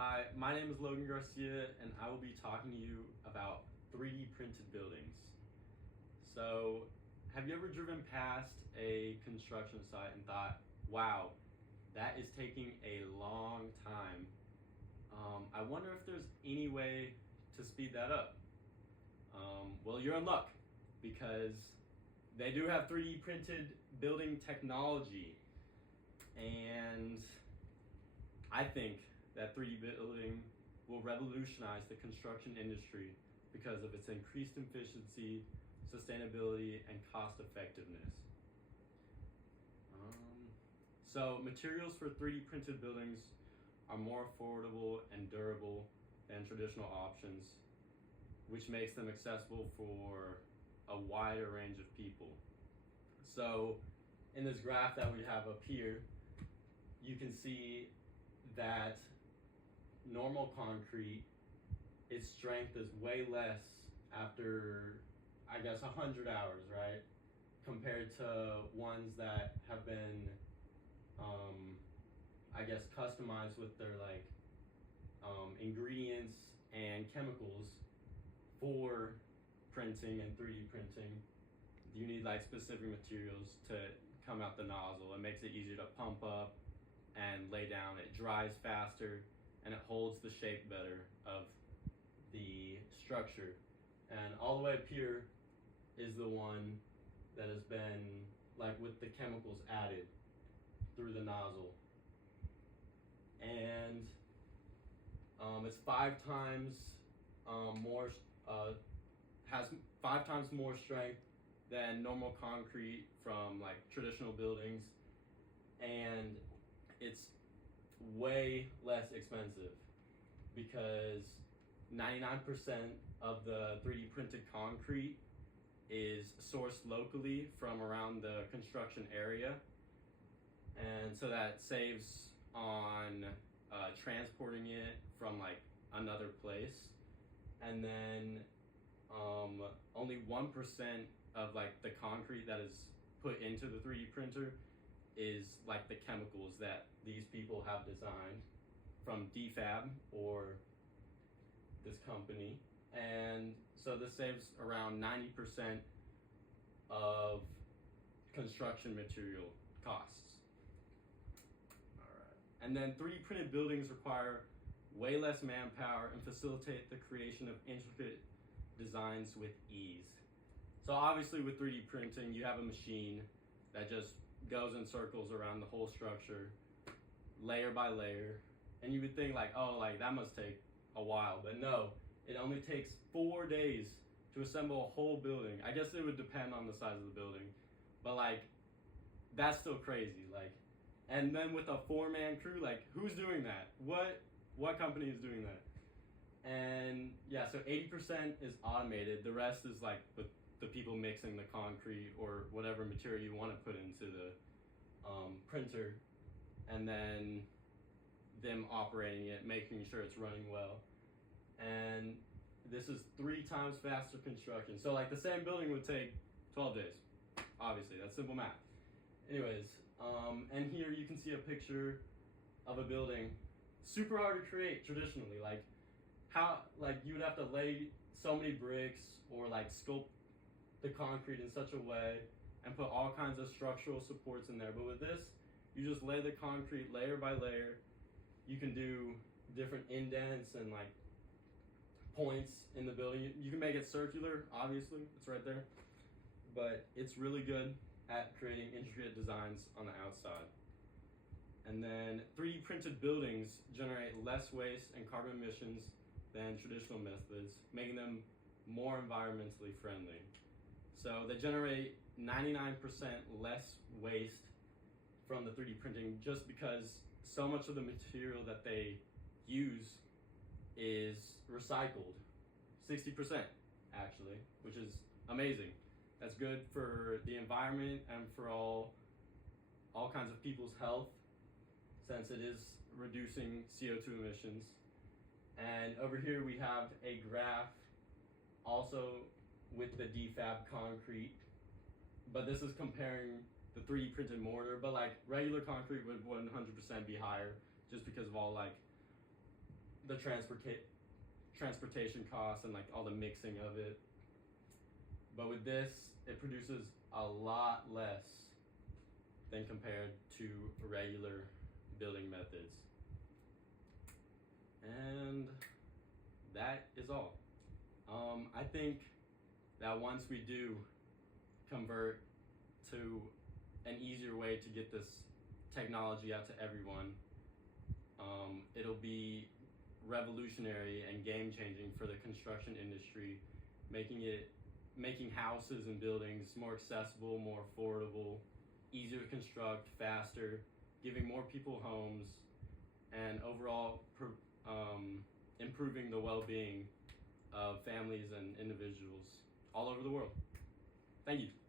Hi, my name is Logan Garcia, and I will be talking to you about 3D printed buildings. So, have you ever driven past a construction site and thought, wow, that is taking a long time? I wonder if there's any way to speed that up. Well, you're in luck because they do have 3D printed building technology, and I think that 3D building will revolutionize the construction industry because of its increased efficiency, sustainability, and cost effectiveness. So, materials for 3D printed buildings are more affordable and durable than traditional options, which makes them accessible for a wider range of people. So, in this graph that we have up here, you can see that normal concrete, its strength is way less after, I guess, 100 hours, right? Compared to ones that have been, I guess, customized with their ingredients and chemicals for printing and 3D printing. You need like specific materials to come out the nozzle. It makes it easier to pump up and lay down. It dries faster and it holds the shape better of the structure. And all the way up here is the one that has been like with the chemicals added through the nozzle. And it's 5 times more, has 5 times more strength than normal concrete from like traditional buildings, and it's way less expensive because 99% of the 3D printed concrete is sourced locally from around the construction area, and so that saves on transporting it from like another place. And then only 1% of like the concrete that is put into the 3D printer is like the chemicals that these people have designed from DFAB or this company. And so this saves around 90% of construction material costs. All right. And then 3D printed buildings require way less manpower and facilitate the creation of intricate designs with ease. So obviously with 3D printing, you have a machine that just goes in circles around the whole structure, layer by layer. And you would think like, oh, like that must take a while, but no, it only takes 4 days to assemble a whole building. I guess it would depend on the size of the building, but like, that's still crazy. Like, and then with a 4-man crew, like who's doing that? What company is doing that? And yeah, so 80% is automated. The rest is like with the people mixing the concrete or whatever material you want to put into the printer, and then them operating it, making sure it's running well. And this is 3 times faster construction. So like the same building would take 12 days. Obviously, that's simple math. Anyways, and here you can see a picture of a building. Super hard to create traditionally. Like how, like you would have to lay so many bricks or like sculpt the concrete in such a way and put all kinds of structural supports in there. But with this, you just lay the concrete layer by layer. You can do different indents and like points in the building. You can make it circular, obviously, it's right there. But it's really good at creating intricate designs on the outside. And then 3D printed buildings generate less waste and carbon emissions than traditional methods, making them more environmentally friendly. So they generate 99% less waste from the 3D printing just because so much of the material that they use is recycled. 60% actually, which is amazing. That's good for the environment and for all kinds of people's health, since it is reducing CO2 emissions. And over here we have a graph also with the DFAB concrete, but this is comparing the 3D printed mortar, but like regular concrete would 100% be higher just because of all like the transportation costs and like all the mixing of it. But with this, it produces a lot less than compared to regular building methods. And that is all. I think that once we do convert to an easier way to get this technology out to everyone, it'll be revolutionary and game changing for the construction industry, making houses and buildings more accessible, more affordable, easier to construct, faster, giving more people homes, and overall improving the well-being of families and individuals all over the world. Thank you.